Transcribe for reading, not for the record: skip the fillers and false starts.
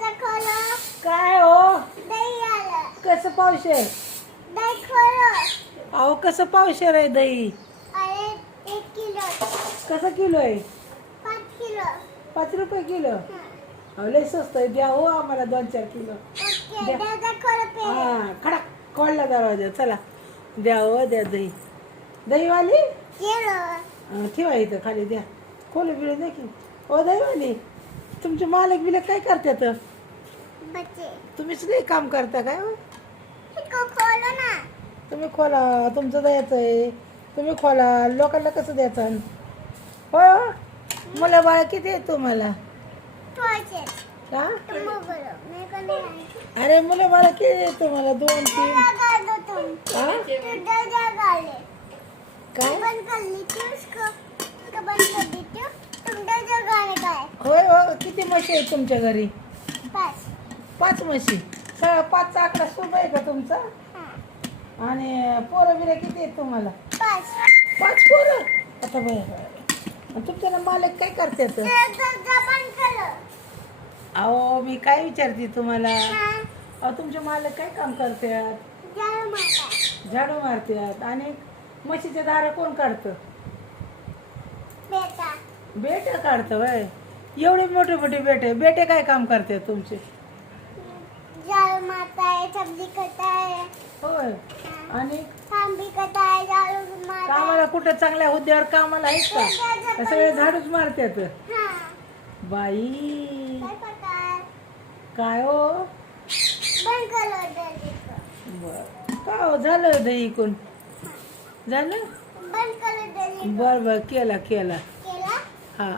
दरवाजा खोलो. काय हो दही आलं. कसं पावशेर? दही खोलो. अहो कसं पावशेर आहे दही? अरे 1 किलो. कसं किलो आहे? 5 किलो. 5 रुपये किलो. हं. अहो लय स्वस्त आहे, द्या हो आम्हाला 2-4 किलो. ओके. द्या. दरवाजा खोलो पहिले. हा खडक खोलला दरवाजा. चला द्या हो, द्या दही. दहीवाली केलो. ठेवा इथं खाली, द्या. खोले बिळे द्या की. हो दहीवाली, तुमचे मालक बिलक काय करतात? बच्चे. तुम्हीच नाही काम करता काय हो? इको खोलो ना. तुम्ही खोला, तुमचं द्यायचं आहे. तुम्ही खोला, लोकांना कसं द्यायचं? हो मुलं बाळ किती आहे तुम्हाला? ठेवायचे. हा? तुम बोलो. मैं को नहीं आती. अरे मुलं बाळ किती आहे तुम्हाला? 2-3. दरवाजा दो तुम. हा? तू दरवाजा डाले. काय? बंद कर ली थी उसको बंद कर दी थी. तुम दरवाजा गाने का है. होय हो, किती म्हशी आहेत तुमच्या घरी? बस. 5 म्हशी. 5चा आकडा शुभ आहे का तुमचा? हाँ. आणि पोरं बिरं किती आहेत तुम्हाला? बस. 5 पोरं. आता बाय तुमच्या मालक काय करतात? दरवाजा बंद करो. अहो मी काय विचारते तुम्हाला? हाँ. अहो तुमचे मालक काय काम करतात? झाड़ू मारता. झाडू मारतात. आणि म्हशीचे दारं कोण काढतं? बेटा. बेटे काढतं वय. एवढे मोठे मोठे बेटे काय काम करतात तुमचे? झाड़ू मारता है, सब्जी करता है. होय. हाँ. आणि काम भी करता है, झाड़ू मारता है. कामाला कुठं चांगल्या हुद्द्यावर कामाला आहेत का? का सगळे झाडूच मारतात? हाँ. बाई काय करता है? काय हो? बंद करो दरवाजा. बर का हो, झालं दही कोण झालं? बंद करो दरवाजा. बर बर केला केला. हा.